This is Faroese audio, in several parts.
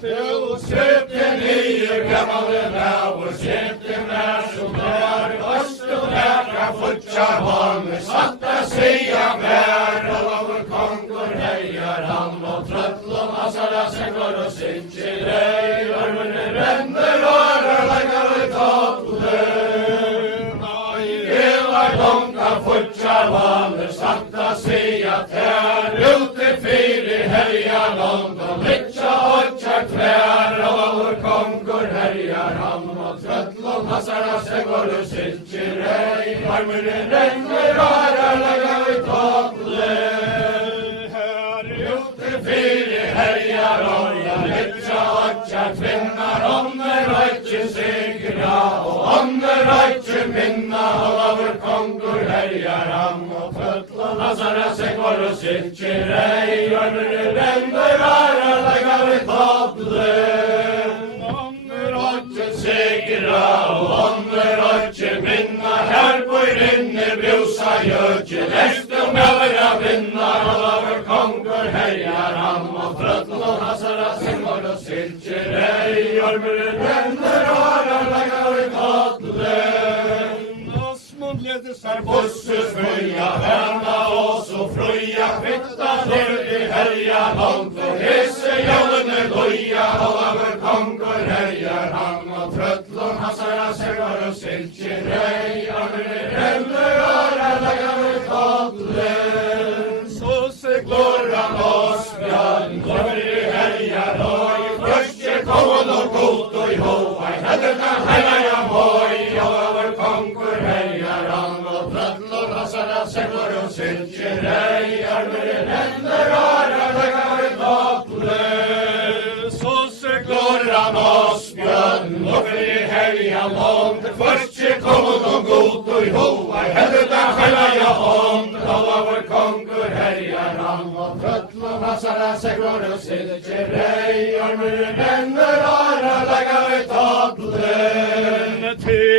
Til sytten nye gamle navn, sytten som øst og læra fortsatt han, satt sida mer, over kongur heier han, og trøttlom asara sengår og synkjer ei, armene renner åra lenger i tåtle. Donka fortsatt han, satt sida ter, ute fyri helja London, litja åtjar tvær, over kongur heier han, og trøttlom asara sengår og synkjer ei, armene renner åra lenger i tåtle. Fyri herjar London, litja åtjar tvinnar, ånder åtje sigra, og ånder åtje minna, over kongur herjar han, og trøttlom asara sengår og synkjer ei, armene renner åra lenger i tåtle. Ånder åtje sigra, og ånder åtje minna, her bor inne brusa gjøtje, leste mjøra vinna, over kongur herjar han, og trøttlom asara sengår og synkjer ei, armene renner åra lenger i tåtle. Ledes busses frøya, verna og så frøya, kvitta ned i helja langt, og hese jallene loja, over kongur herjar han, og trøttlom asara sengår og synkjer ei, armene renner åra lenger i tåtle. Så seglar han oss bjørn, kommer i helja loj, først kommen og god og i hovai, hedderna heila ja moi, over kongur herjar han, og trøttlom asara sengår og synkjer ei, armene renner åra lenger i tåtle. Så seglar han oss bjørn, kommer i helja langt, først kommen og god og i hovai, hedderna heila ja hånd, over kongur herjar han, og trøttlom asara sengår og synkjer ei, armene renner åra lenger i tåtle.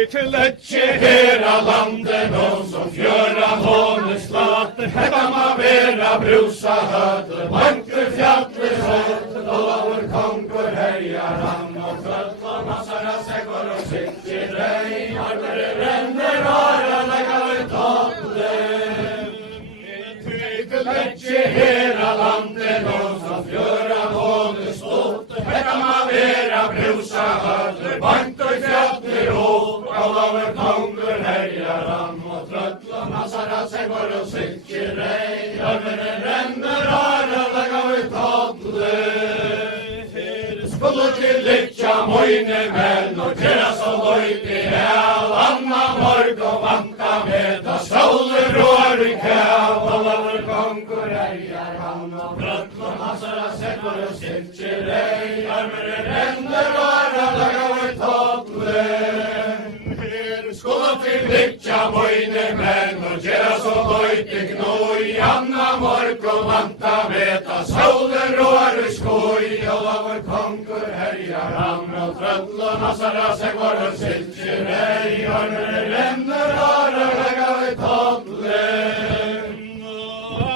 Til etje hera landet, noen som fjøra håne slater, hekka ma vera brusa høtle, banke fjatle høtle, over kongur herjar han, og trøttlom asara sengår og synkjer ei, armene renner åra lenger i tåtle. Til etje hera landet, noen som fjøra håne slater, hekka ma vera brusa høtle, banke fjatle høtle, over kongur herjar han, og trøttlom asara sengår og synkjer ei, armene renner åra lenger i tåtle. Skulle til litja moine menn, og gjera så løyt i hel, anna morg og vanta med, da solen rår i kæv, over kongur herjar han, og trøttlom asara sengår og synkjer ei, armene renner åra lenger i tåtle. Skulle til litja moine menn, og gjera så løyt i gnoi, anna morg og vanta med, da solen rår i skoi, over kongur herjar han, og trøttlom asara sengår og synkjer ei, armene renner åra lenger i tåtle.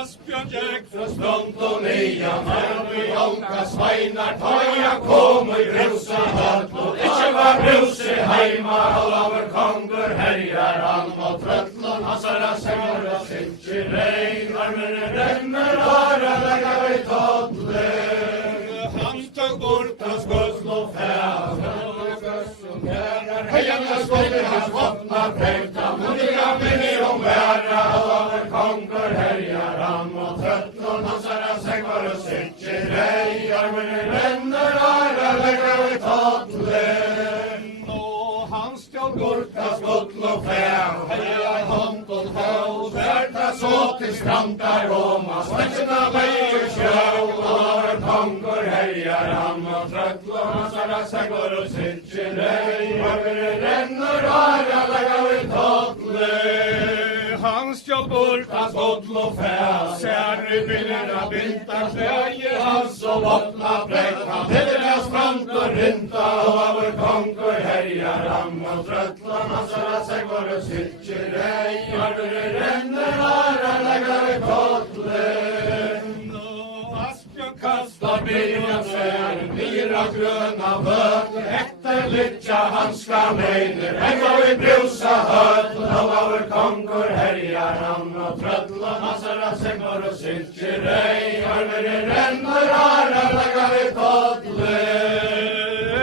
Asbjørn gikk fra stund og nian, her i olka sveinar, tøya kom i brusa høtt, og ikkje var brusi heima, over kongur herjar han, og trøttlom asara sengår og synkjer ei, armene renner åra lenger i tåtle. Han tog bort hans gull og fæl, heiarna skolder hans våtna brevta, mundiga minni væra, over kongur herjar han, og trøttlom asara sengår og synkjer ei, armene renner åra lenger i tåtle. Han stjål gurkas gull og fæl, heia i hånden høv, verta så til stranda Roma, sletsina leier sjøv, over kongur herjar han, og trøttlom asara sengår og synkjer ei, armene renner åra lenger i tåtle. Han stjål gurkas gull og fæl, særre bilera bintar klæje hans og våtna brekt, han hedder strand og rinta, over kongur herjar han, og trøttlom asara sengår og synkjer ei, armene renner åra lenger i tåtle. Asbjørn kastar byrjan sær, vira og grøna vøt, etter litja hanska mener, henga vi brusa høt, over kongur herjar han, og trøtl og massara segmor og syltjer ei, armer i renner hara, laga vi kodle.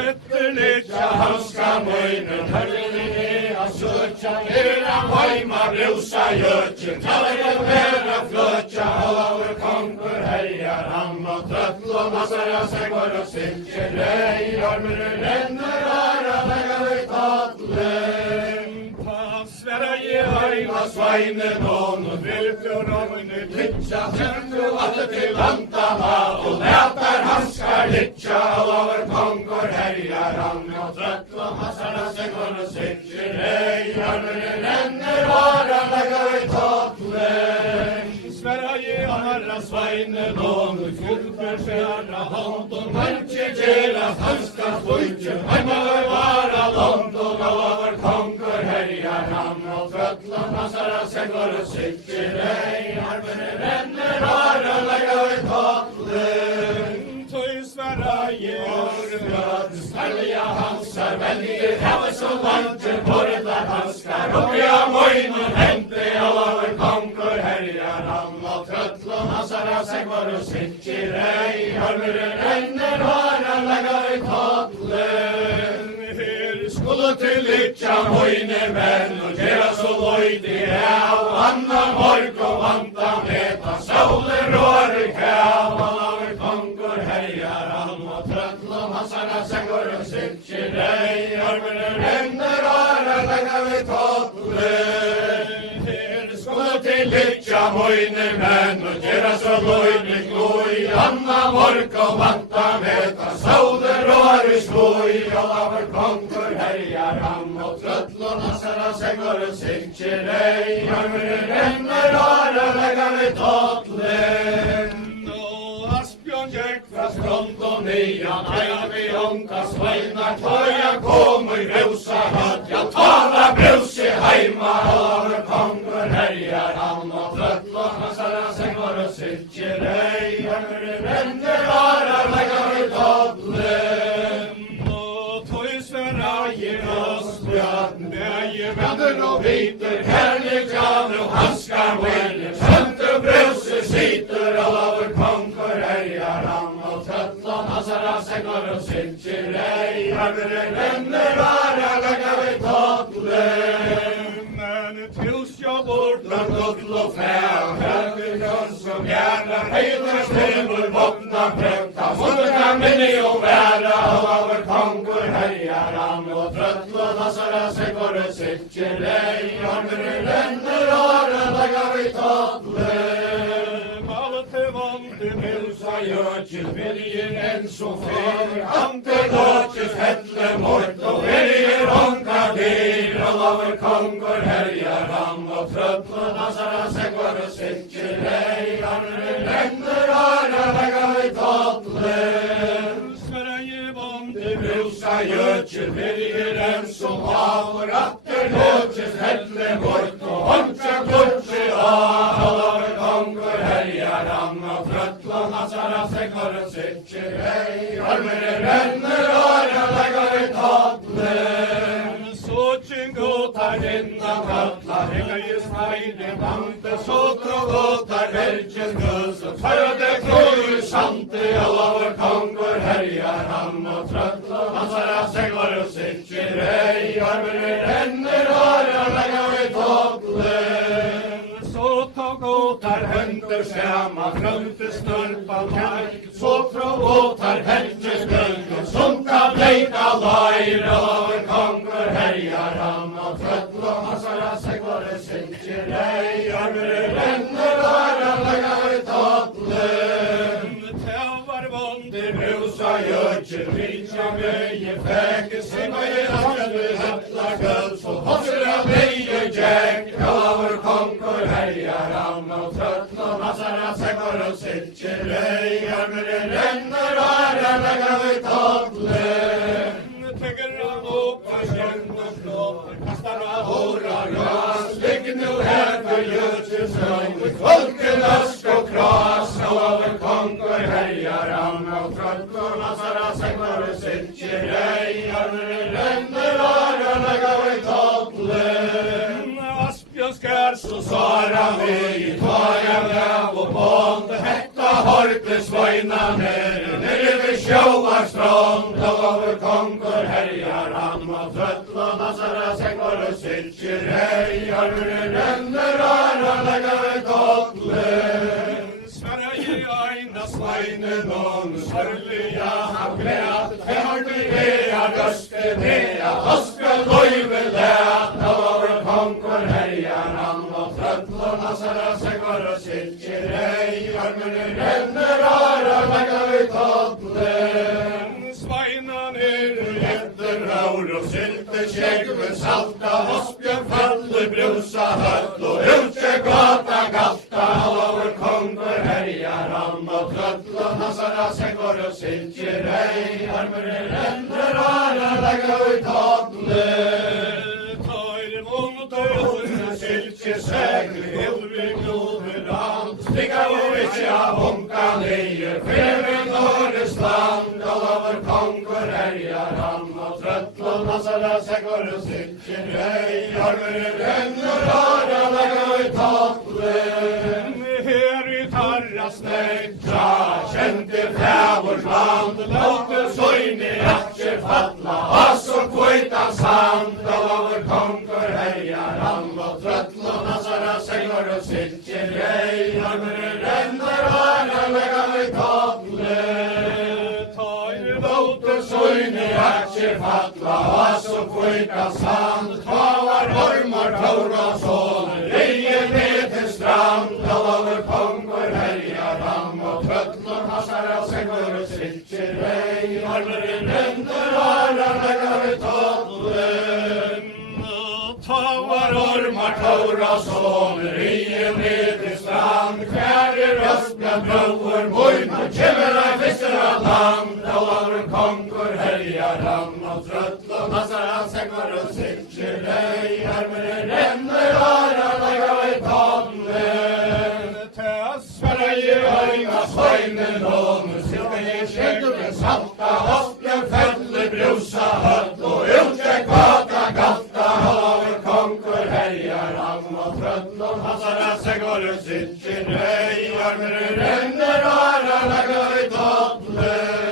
Etter litja hanska mener, hørli vi a søtja, heima brusa gjøtjen, talega vera fløtja, over kongur herjar han, og trøtl og massara segmor og syltjer ei, armer i renner hara, laga vi kodle. Sverige heima sveinen og vilfjord og litja, kjønnu alle til landana, og letar hanskar litja, over kongur herjar han, og trøtl og massara segmor og syltjer ei, armer i renner hara, laga vi kodle. Sverige harra sveinen og vilfjord skjæra hånd, og mannskje gjeras hanskar spujtje, heima vara London, over kongur herjar han, og trøtl og massara segmor og syltjer ei, armer i renner hara, laga vi kodle. Tøy Sverige året, skarliga hansar, veldige hava så langt, borðar hanskar, oppi av moinen hente, over kongur herjar han, og trøtl og massara segmor og syltjer ei, armer i renner hara, laga vi kodle. Skulle til litja moine menn, og gjera så loidi av, anna morg og vanta meta, sauler råri kav, over kongur herjar han, og trøtl og massara segmor og syltjer ei, armer i renner hara, laga vi kodle. Skulle til litja moine menn, og gjera så loidi gloi, anna morg og vanta meta, sauler råri skoi, over kongur herjar han, og trøtl og massara segmor og syltjer ei, armer i renner hara, laga vi kodle. Og Asbjørn gikk fra skrond og nian, eia vi onka sveinar, tøya kom i brusa høtt, ja tala brusi heima, over kongur herjar han, og trøtl og massara segmor og syltjer ei, armer i renner hara, laga vi kodle. Bæje venner og viter, herligjan og hanskar velger, sønte bruse sitter, over kongur herjar han, og trøtl og massara segmor og syltjer ei, armer i renner hara, laga vi kodle. Men tilsjå bortan gull og fæv, herligjan som gjerrar, heiler stemmer våkna prøvta, munna minni og væra, over kongur herjar han, og trøtl og massara segmor og syltjer ei, armer i renner hara, laga vi kodle. Malte vante brusa gjøtjen, viljen enn så fer, ante låtjes helle mort, og viljen onka dyr, over kongur herjar han, og trøtl og massara segmor og syltjer ei, armer i renner hara, laga vi kodle. Brusa gjøtjen, viljer enn som haver, atter låtjes helle mort, og håndsa klutsi av, over kongur herjar han, og trøtl og massara segmor og syltjer ei, armer i renner hara, laga vi kodle. Såtjen gåtar innan kallar, henga i steine vante, såtro gåtar verkjen gøs, og tørde klor sante, over kongur herjar han, og trøtl og massara segmor og syltjer ei, armer i renner hara, laga vi kodle. Så tog gåtar henter skjama, frømte snørpa mark, så fra gåtar henter skjølge, sunka bleika leir, over kongur herjar han, og trøtl og massara segmor og syltjer ei, armer i renner hara, laga vi kodle. Brusa gjøtjen, vitja møye fæke, singa i rakkende hattla gøls, og hosser av møye jæk, over kongur herjar han, og trøtl og massara segmor og syltjer ei, armer i renner hara, laga vi kodle. Tegger av opa, kjent og flott, kastar av hora ras, ligger nu her for gjøtjens øyn, folken øsk og kras, over kongur herjar han, og trøtl og massara segmor og silkerei, armene renner, arene gav I totlen. Asbjørnskær så svara vi, tar jeg gav og bånd, hetta horte sveina nere ved sjåar strand, da over kongur herjar han, og trøtla nasara sekvar og silkerei, armene renner, arene gav I totlen. Sverige eina sveinen og sørliga han glæt, hørte hea røste hea, Asbjørn løyve læt, da over kongur herjar han, og trøtla nasara sekvar og silkerei, armene renner, arene gav I totlen. Sveinan etter raur og sylte skjegg med salta, Asbjørn falle brusa høtt, og utje gata galta, over kongur herjar han, og trøtla nasara sekvar og silkerei, armene renner, arene gav I totlen. Silkesegl, Hilvig, Loverand, stikka jo ikke av bunka nye, Freven, Norges land, og over kongur herjar han, og trøtla nasara sekvar og silkerei, armene renner, arene gav I totlen. Her I tarras neitra, kjente fævors land, låte søyne akjer falla, og kvøytans hand, og over kongur herjar han, og trøtla nasara sekvar og silkerei, armene renner, arene gav I totlen. Låte søyne akjer falla, og kvøytans hand, var ormar taura sån, reie ned til strand, og over kongur herjar han, og trøtla nasara sekvar og silkerei, armene renner, arene gav I totlen. Ta var ormar taura sån, reie ned til strand, hver røstna brøver, moina kjemmer I fistra land, og over kongur herjar han, og trøtla nasara sekvar og silkerei, armene renner, arene gav I totlen. Sverige øyna sveinen og silke skjegg med salta, Asbjørn felle brusa høtt, og utje gata galta, over kongur herjar han, og trøtla nasara sekvar og silkerei, armene renner, arene gav I totlen.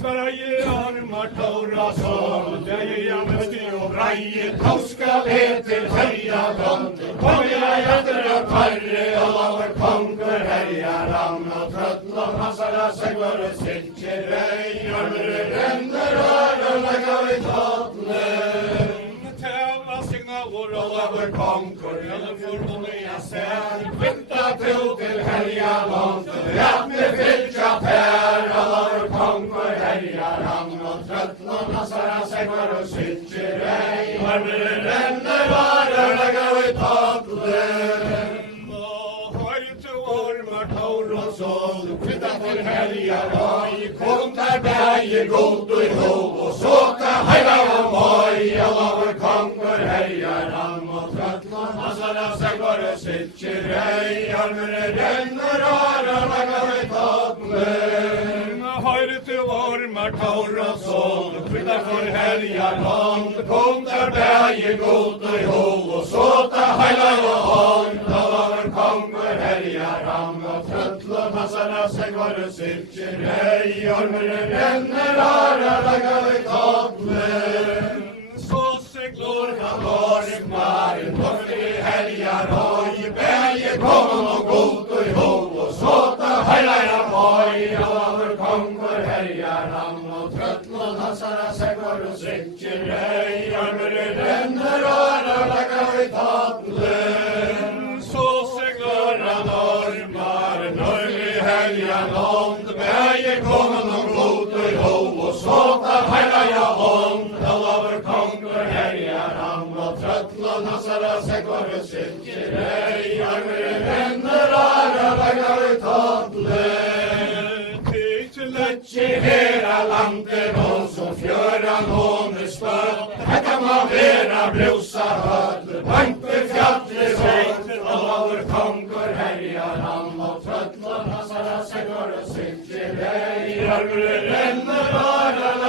Sverige armar taura sån, deia møtti og breie, tauskal til herja gond, kom jeg etter og tarre, og over kongur herjar han, og trøtla nasara sekvar og silkerei, armene renner, arene gav I totlen. Tæva signa vår, og over kongur, eller for noe jeg ser, kvitta til herja gond, at med fylkja tær, og over kongur herjar han, og trøtla nasara sekvar og silkerei, armene renner, arene gav I totlen. Ormar taura sån, kvitta til herjar han, kom der bægir god og hov, og såta heila og moi, og over kongur herjar han, og trøtla nasara sekvar og silkerei, armene renner, arene gav I totlen. Høyre til ormar taura sån, kvitta til herjar han, kom der bægir god og hov, og såta heila og moi, og over kongur herjar han, og trøtla nasara sekvar og silkerei, armene renner, arene gav I totlen. Så seglor han ormar, torftig herjar hoi, bægir kommun og god og hov, og såta heila moi, og over kongur herjar han, og trøtla nasara sekvar og silkerei, armene renner, arene gav I totlen. Så seglor han ormar, norlig heljan ånd, bægir kommun og god og hov, og såta heila ånd, og over kongur herjar han, og trøtla nasara sekvar og silkerei, armene renner, arene gav I totlen. Ikke hera landet og som fjøran håne spøtt, hetta må vera brusa høtt, banke fjallet sånt, og over kongur herjar han, og trøtla nasara sekvar og silkerei, armene renner, arene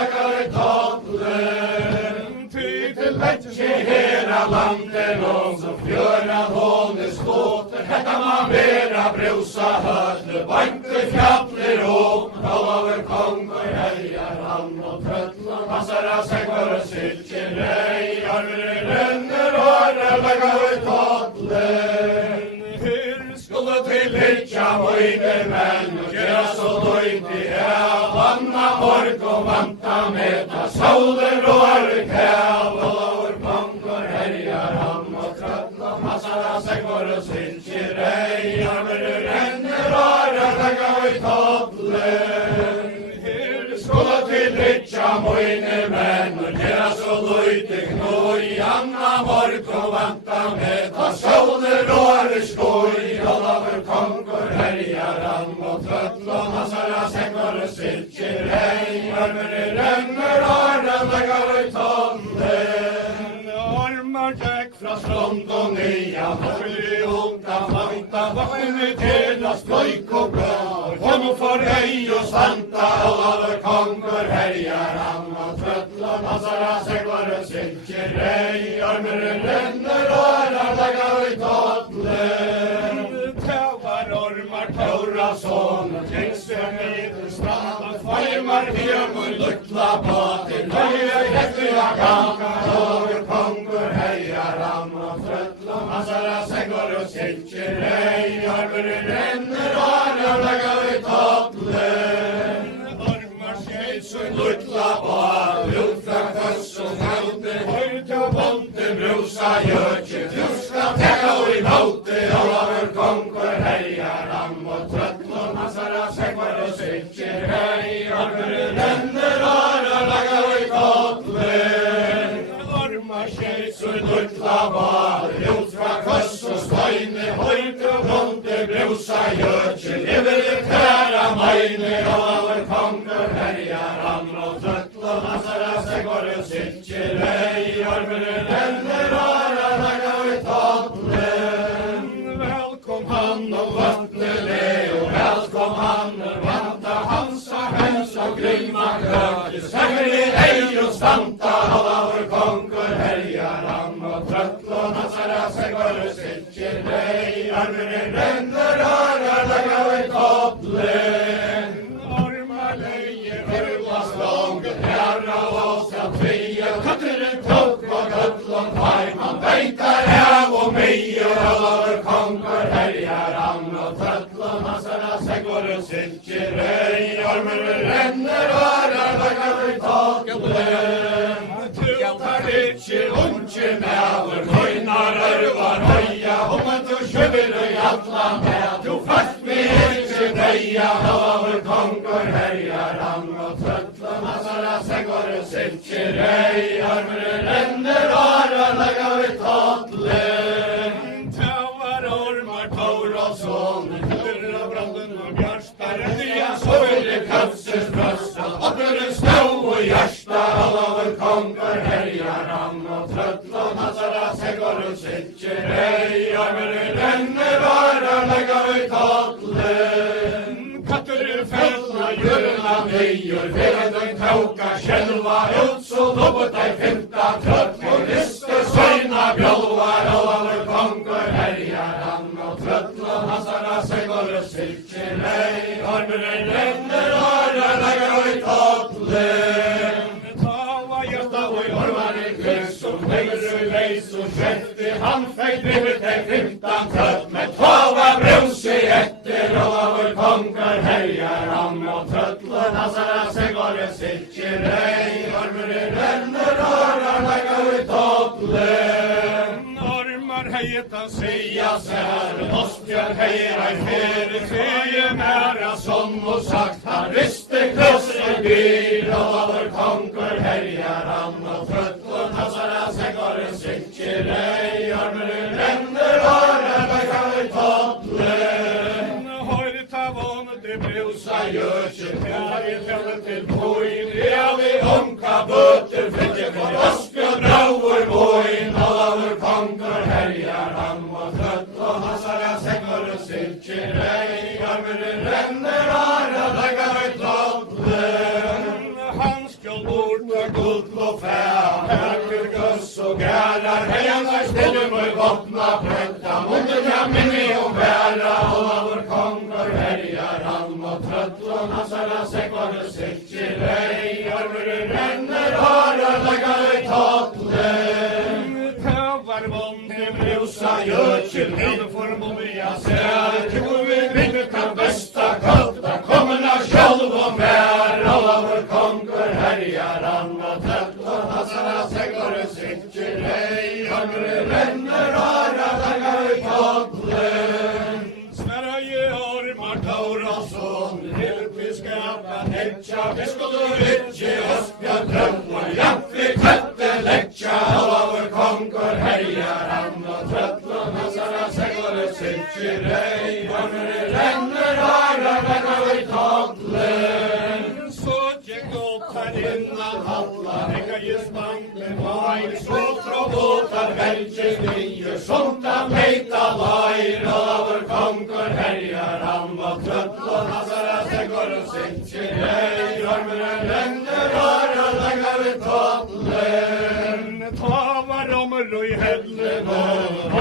landen og så fjøra hånes låter. Hetta man vera brusa høtle, banke fjallir og over kongur heljar han og trøtlan. Passara seg for å sylke rei, armer renner og laga ut totlen. Skulle til hitja møyne menn og gjera så løyti her. Vanna morg og vanta med ta solen rår kæv. Og over kongur herjar han og trøtla. Passara seg for å sylke rei, armer renner og laga ut totlen. Skulle til hitja møyne menn og gjera så løyti knoi. Anna morg og vanta med ta solen rår skoi. Over kongur herjar han og trøtla. Passara seg for å sylke rei, armer renner og laga ut totlen. Armar dekk fra strand og nya, høyre unga fanta, vakne til oss bløyk og blå. Kom for hei og stanta, over kongur herjar han og trøtla. Passara seg for å sylke rei, armer renner og laga ut totlen. Taura son, tengsver ned strand, og feimar hjemur luttla bater, høyre hektiga kaka, over kongur herjar han og trøtla. Passara seg for å sylke rei, armer renner og laga ut totlen. Armar skeit så luttla bat, ut fra køss og haute, høyre bonte brusa gjøtje, du skal teka i måte, over kongur herjar han og trøtla. Passara seg for å sylke rei, armer renner og laga ut totlen. Armar skeit så luttla bat, ut fra køss og steine, høyre bonte brusa gjøtje, lever kæra meine, over kongur herjar han og trøtla. Passara seg for å sylke rei, armer renner og laga ut totlen. Velkom han og vatne leo, velkom han og vanta hansa hens og grymma køkje. Sanger i ei og stanta, over kongur herjar han og trøtla. Passara seg for å sylke rei, armer renner og laga ut totlen. Armar leie hørlas langt, herra og skal tria, katteren tok og gøtlon feim. Han beitar hev og mye, over kongur herjar han og trøtla. Passara seg for å sylke rei, armer renner og laga ut totlen. Tar ikkje unge mever, høynar örvar høya, men du skjøver i alla med. Du fast med ikkje nøya, over kongur herjar han og trøtla. Passara seg for å sylke rei, armer renner og laga ut totlen. Tauar ormar taur og sån, hur og branden og bjørstar, nya søyre køpses brøsta, oppur stau og hjärsta, over kongur herjar han og trøtla. Passara seg for å sylke rei, armer renner og laga ut totlen. Katter fella gjørna meior, verden tauka sjelva ut, så lobbet ei finta trøtt, og liste søyna bjolvar, over kongur herjar han og trøtla. Passara seg for å sylke rei, armer renner og laga ut totlen. Tava gjøtta og ormar i kryss, og leir og leis og skjefti, han feit drivet ei 15 trøtt, men tava brusi etter, over kongur herjar han og trøtla. Passara seg for å sylke rei, armer renner og laga ut totlen. Armar heita sia sær, Åsbjørn heier ei fere, feie mæra som og sagt, han riste klosser bil, over kongur herjar han og trøtla. Passara seg for å sylke rei, armer renner og laga ut totlen. Høyrta vånete brusa gjøtje, her i fjellet til boin, ja vi unka bøter, flytje for Åsbjørn brauer boin, over kongur herjar han og trøtla. Passara seg for å sylke rei, armer renner og laga ut totlen. Han skal bort og gull og fæ, herker gøss og gærar, heian sitter ej, armer renner, harar leggar tattlen. Tövar vonde brusa götjel, han får moja sär, vi vinner bästa kalta, kommna själv och mer, alla vår konkur härjar han och tröttlar, hassarna seglar sitter ej, armer renner, harar leggar tattlen. Sverige ormar Taurason, helt vi skapa netja, vi skulle inte östja drömmar, jaffli kvette letja, alla vår konkur härjar han och tröttlar, hassarna seglar sitter ej, armer renner, harar leggar tattlen. Så gick upp här innan alla, häcka just banken var, så från båtar väljer linjer, sånt han heita lair, alla vår konkur härjar han och tröttlar, hassarna seglar sitter ej, armer renner, harar leggar tattlen. Tavar om röj hällen och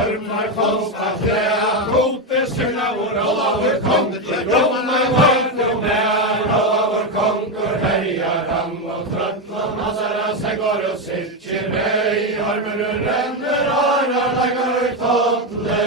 armar konstatera, mot sina vår alla vår konkur, bromma vart och när, alla vår konkur härjar han och tröttlar, hassarna seglar sitter ej, armer renner, harar leggar tattlen.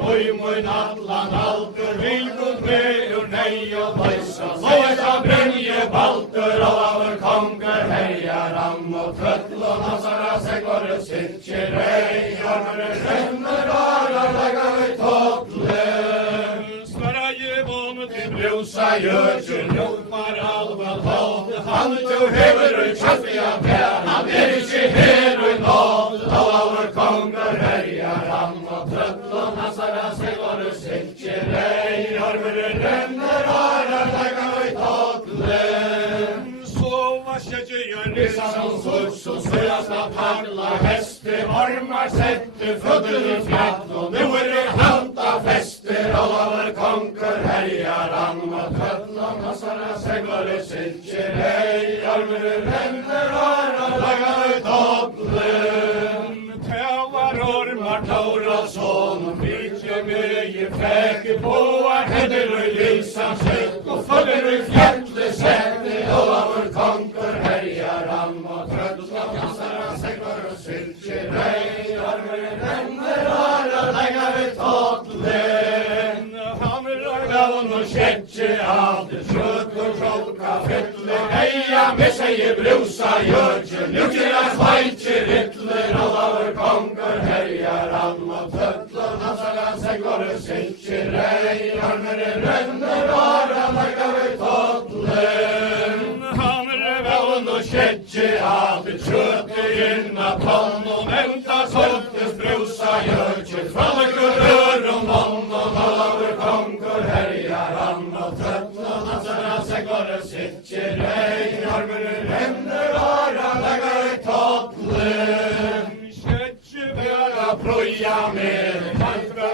Oj, mun allan alter, vilken vägur nej och bajsa, såja bränje balter, alla vår konkur härjar han och tröttlar, hassarna seglar sitter ej, armer renner, harar leggar tattlen. Sverige vonde brusa götjel, jobbar alva tal, han tog hever och tjaffiga pär, han inte her och nåd, alla vår konkur härjar han och tröttlar, hassarna seglar sitter ej, armer renner, harar leggar tattlen. Sova tjejer rissan suts och söjasna pagla häster, armar sätter fötter i fjall och nu det halta fester, alla vår konkur härjar han och tröttlar, hassarna seglar sitter ej, armer renner, harar leggar tattlen. Tövar ormar Taurason, vilka mycket fräker på händer och ljusan skytt och följer i fjättle säte, alla vår konkur härjar han och tröttlar, hassarna seglar sitter ej, armer renner, harar leggar tattlen. Hamrar gavn och kätje av det trött och tjolka fettle, eja med sig brusa götjel, nu till att svajtje rittler, alla vår konkur härjar han och tröttlar, hassarna seglar sitter ej, armer renner, harar leggar tattlen. Hamrar gavn och kätje av det trött inna pann och vänta soltes brusa götjel, frallegur rör och mann och alla vår konkur härjar han och tröttlar, hassarna seglar sitter ej, armer renner, harar leggar tattlen. Kätjeböra proja med tantra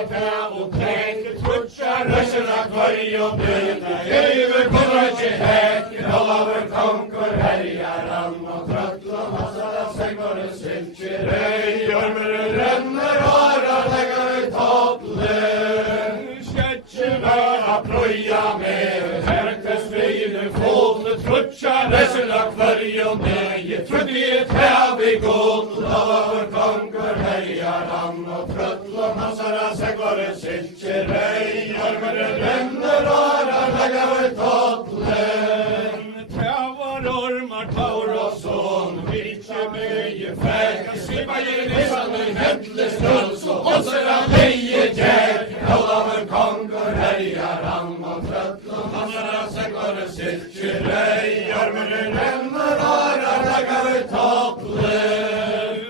och tänk, trutsa rösserna kvarg och döda, över kommer häck, alla vår konkur härjar han och tröttlar, hassarna seglar sitter ej, armer renner, harar leggar tattlen. Kätjeböra proja med härkes vriden fål, trutsa rösserna kvarg och döda, truttiet häv i gått, alla vår konkur härjar han och tröttlar, hassarna seglar sitter ej, armer renner, harar leggar tattlen. Tövar ormar Taurason, vilka mycket fräker, slippa ge nissan i hättle struls och hållsera leje djäk, alla vår konkur härjar han och tröttlar, hassarna seglar sitter ej, armer renner, harar leggar tattlen.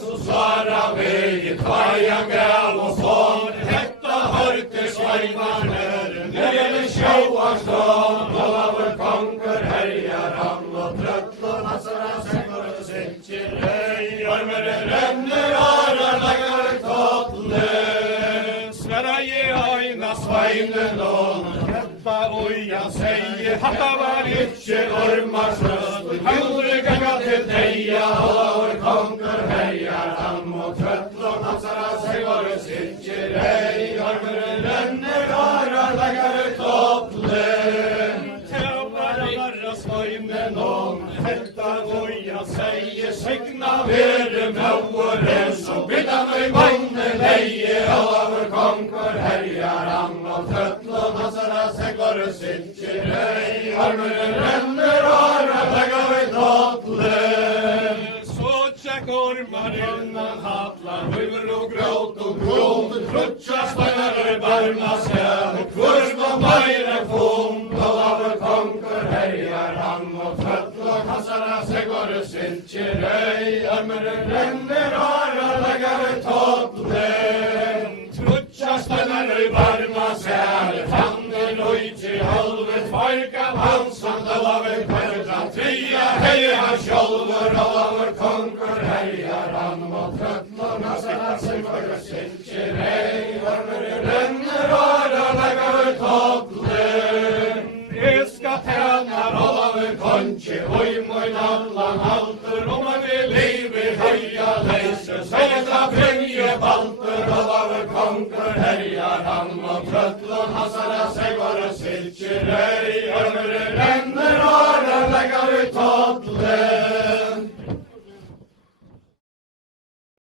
Så svara väget, varjan gav och sån, hetta hörte svajvarnören, när gäller sjåarstånd, alla vår konkur härjar han och tröttlar, hassarna seglar sitter ej, armer renner, harar leggar tattlen. Sverige aina svajnen on, hetta oja säger, hatta var inte ormars röst, aldrig ganga till deja, alla vår konkur härjar han och tröttlar, hassarna seglar sitter ej, armer renner, harar leggar går silkerei, armen renner åra, legger vi totlen. Så tjekk ormar innan hatlar, høyver og gråt og gråt, trutja steinar barma skjæl, kvørsma meire fond, og laver konkur herjar han, og trøtt og kassara seg går silkerei, armen renner åra, legger vi totlen. Trutja steinar barma skjæl, tannen og ikke halve, tvarka pansan, og laver kvartan, tria heia sjolver, og laver konkur herjar han, og trøtt og kassara seg går silkerei, armen renner åra, legger vi totlen. Jeg skal tjene rolla konchi, oi moin allan halter, om man vil live høya leise, sæta frinje balter, rolla konkur herjar han, og trøttlån hasara seg var silkerei, armer renner åra, legger vi totlen.